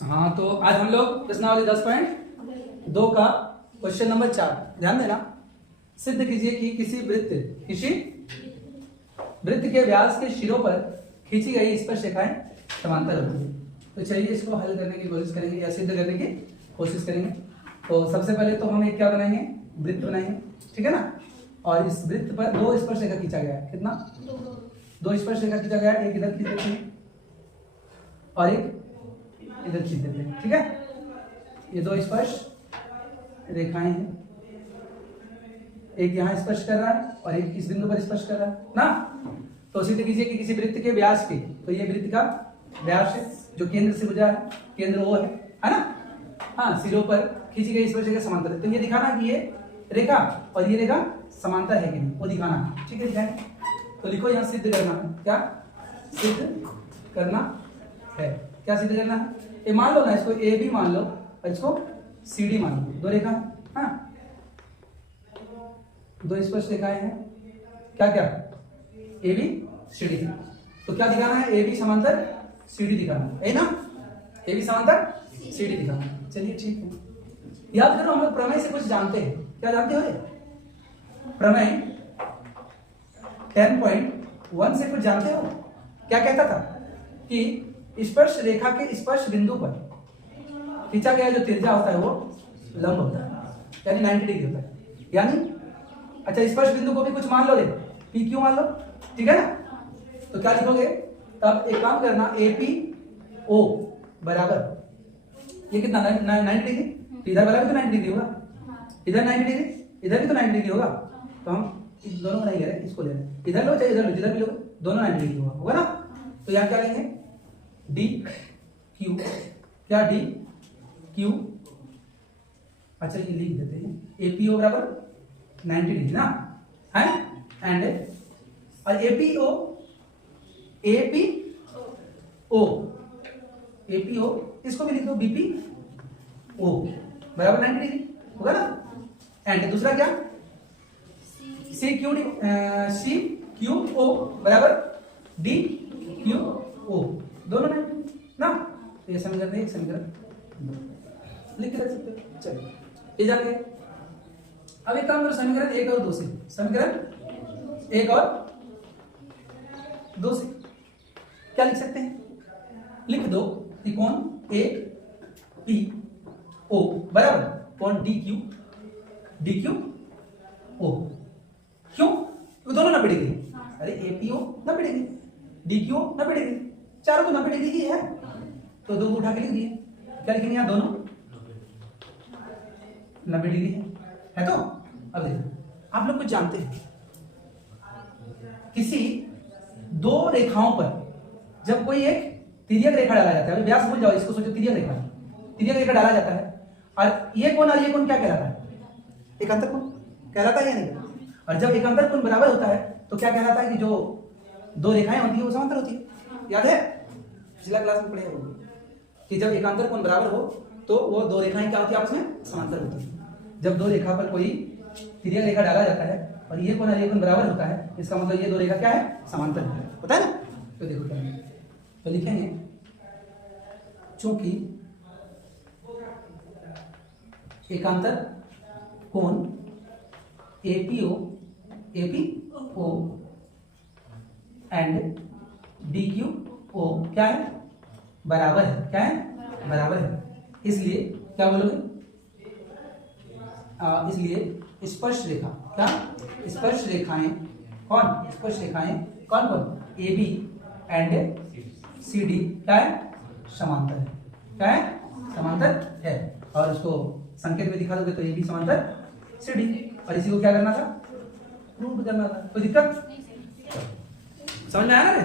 हाँ, तो आज हम लोग प्रश्नावली 10.2 का क्वेश्चन नंबर 4 ध्यान देना। सिद्ध कीजिए कि किसी वृत्त के व्यास के शिरों पर खींची गई स्पर्श रेखाएं समांतर होती है। तो चलिए इसको हल करने की कोशिश करेंगे या सिद्ध करने की कोशिश करेंगे। तो सबसे पहले तो हम एक क्या बनाएंगे, वृत्त बनाएंगे, ठीक है ना। और इस वृत्त पर दो स्पर्श रेखा खींचा गया है। कितना? दो स्पर्श रेखा खींचा गया है। एक इधर खींच देते हैं और एक इधर खींच देते हैं, ठीक है। ये दो स्पर्श रेखाएं हैं, एक यहाँ स्पर्श कर रहा है और एक इस बिंदु पर स्पर्श कर रहा है ना। तो सिद्ध कीजिए कि किसी वृत्त के व्यास के, तो ये वृत्त का व्यास है जो केंद्र से गुजरा है, केंद्र वो है ना। हाँ, सिरों पर खींची गई स्पर्श रेखा समांतर है। तो ये दिखाना कि ये रेखा और ये रेखा समांतर है कि नहीं, वो दिखाना है, ठीक है। दिखाएंगे तो लिखो यहाँ सिद्ध करना है। क्या सिद्ध करना है? क्या सिद्ध करना है? ये मान लो ना, इसको ए बी मान लो और इसको सी डी मान लो। दो रेखा, हाँ, दो स्पर्श रेखाएं हैं। क्या क्या? A B C D. तो क्या दिखाना है? ए बी समांतर सी डी दिखाना है ना। ए बी समांतर सी डी दिखाना है। चलिए ठीक है। याद करो, हम लोग प्रमेय से कुछ जानते हैं। क्या जानते हो? प्रमेय 10.1 से कुछ जानते हो? क्या कहता था कि स्पर्श रेखा के स्पर्श बिंदु पर खींचा गया जो त्रिज्या होता है वो लंब होता है, यानी 90 डिग्री होता है। यानी अच्छा, स्पर्श बिंदु को भी कुछ मान लो, रे पी क्यू मान लो, ठीक है ना। तो क्या लिखोगे तब? एक काम करना, ए पी ओ बराबर ये कितना 90 डिग्री। तो इधर वाला भी तो 90 डिग्री होगा, इधर 90 डिग्री, इधर भी तो 90 डिग्री होगा। तो हम इन दोनों को नहीं ले रहे, इसको ले रहे हैं। इधर लो चाहे इधर लो, जिधर भी लो दोनों 90 डिग्री होगा ना। तो यहाँ क्या लेंगे? D Q. क्या? D Q. अच्छा, ये लिख देते हैं, एपीओ बराबर 90 डिग्री ना है। एंड और एपीओ इसको भी लिख दो, बीपी ओ बराबर 90 डिग्री होगा ना। एंड दूसरा क्या? सी क्यू ओ बराबर डी क्यू ओ, दोनों 90 ना। तो ये समीकरण एक, समीकरण लिख के रख सकते हो। चलिए ये जान गए। अब एक काम करो, समीकरण एक और दो से, समीकरण एक और दो से क्या लिख सकते हैं? लिख दो कि कोण ए पी ओ बराबर कोण डी क्यू ओ। क्यों? दोनों 90 डिग्री। अरे A P O 90 degree, D Q 90 degree, चारों तो 90 डिग्री ही है। तो दो को उठा के लिख दिए। क्या लिखेंगे यहाँ? दोनों 90 डिग्री है। तो अब देखो, आप लोग कुछ जानते हैं, किसी दो रेखाओं पर जब कोई एक तिर्यक रेखा डाला जाता है, व्यास भूल जाओ, इसको सोचो तिर्यक रेखा डाला जाता है, और ये कोण क्या कहलाता है? एकांतर कोण कहलाता है या नहीं? और जब एकांतर कोण बराबर होता है तो क्या कहलाता है कि जो दो रेखाएं होती है वो समांतर होती है। याद है, पिछला क्लास में पढ़े होंगे कि जब एकांतर कोण बराबर हो तो वो दो रेखाएं क्या होती है? आपस में समांतर होती है। जब दो रेखा पर कोई तिर्यक रेखा डाला जाता है और ये कोण बराबर होता है, इसका मतलब ये दो रेखा क्या है? समांतर होता है ना। तो देखो क्या है, तो लिखेंगे चूंकि एकांतर कोण एपीओ एंड डीक्यूओ क्या है? बराबर है। क्या है? बराबर है। इसलिए क्या बोलोगे? इसलिए स्पर्श रेखा क्या? स्पर्श रेखाएं कौन? A B and C D क्या है? समांतर है। क्या है? समांतर है। और उसको संकेत में दिखा दोगे तो ए बी समांतर सी डी। और इसी को क्या करना था? प्रूव करना था। कोई दिक्कत? समझ में आया ना?